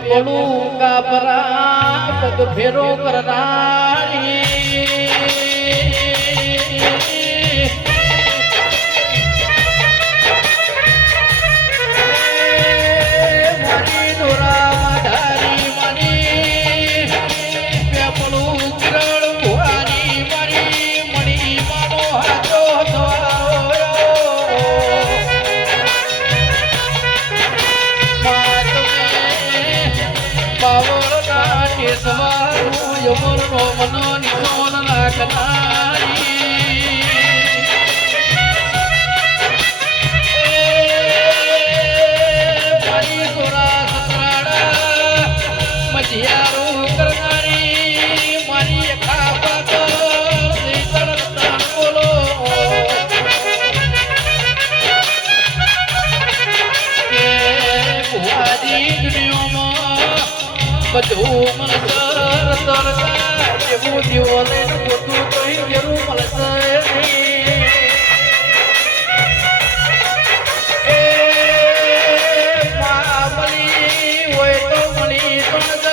પેપડું કાપરા પગ ફેરો કરનારી મારી દોરા ધારી મારી પેપડું કિરણ ભુવાની મારી મણી માનો હાથો સવારું યમરનો મનો નિકોન નાખનારી મારી સોરા સસરાડા મજિયારું કરનારી મારી ખાપત તણ બોલો કે ભુવાજી દુનિયામાં બધું મળશે તરતા જેવું જીવને પોતું કઈ જેવું મળશે એ મળી હોય તો મળી પણ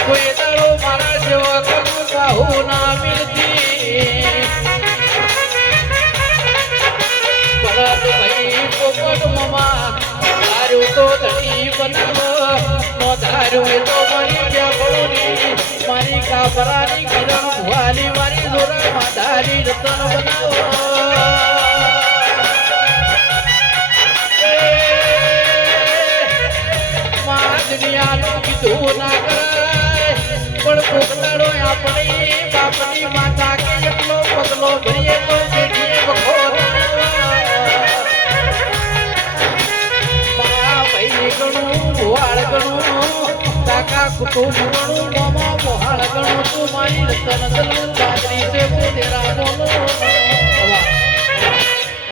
કોઈ દાડો મારા જેવા કરું કાહું ના મિલતી ભરત ભાઈ પોપટ મમા તારું તો ધણી બનાવો ધાર્યું તો મારી પેપડુની મારી કાપરાની કિરણ ભુવાની મારી દોરા માધારી રતન બનાવો માં દુનિયાનું કીધું ના કરાય પણ કોકડાડો આપણી બાપની માતા કે એકલો પગલો ભરીએ તો બેઠીએ બખોર કાકા કુટુંબ ગણું મામા મોહાળ ગણું તું મારી રતન દલ બાજરી છે તેરા બોલો